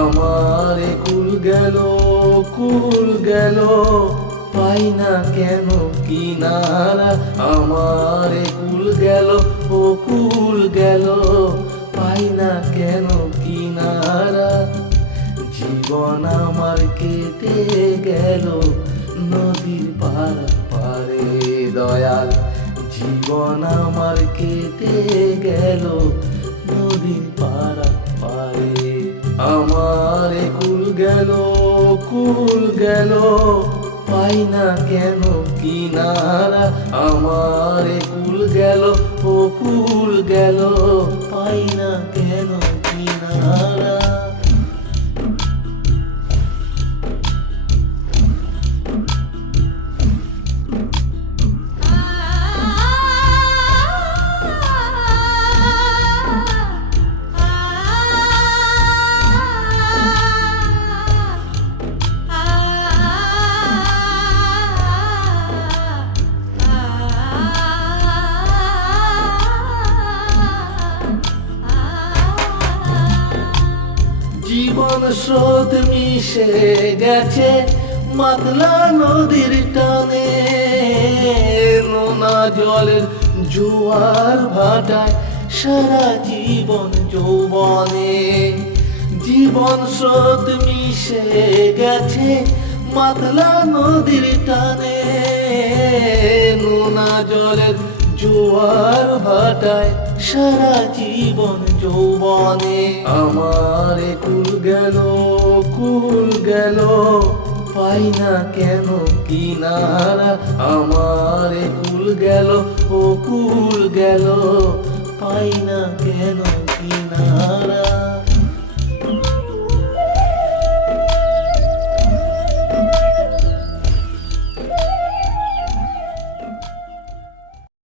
আমার কুল গেল পাই না কেন কিনারা। আমার কুল গেল পাই না কেন কিনারা। জীবন আমার কেটে গেল নদীর পারে দয়াল। জীবন আমার কেটে গেল নদীর পারে। আমার কুল গেল পাই না কেন কিনারা। আমার কুল গেল পাই না কেন কিনারা। জীবন স্রোত মিশে গেছে মাতলা নদীর টানে। নোনা জলের জোয়ার ভাটায় সারা জীবন যৌবনে। জীবন স্রোত মিশে গেছে মাতলা নদীর টানে। নোনা জলের জোয়ার ভাটায় সারা জীবন যৌবনে। আমার কুল গেল পাই না কেন কিনারা। আমার কুল গেল পাই না কেন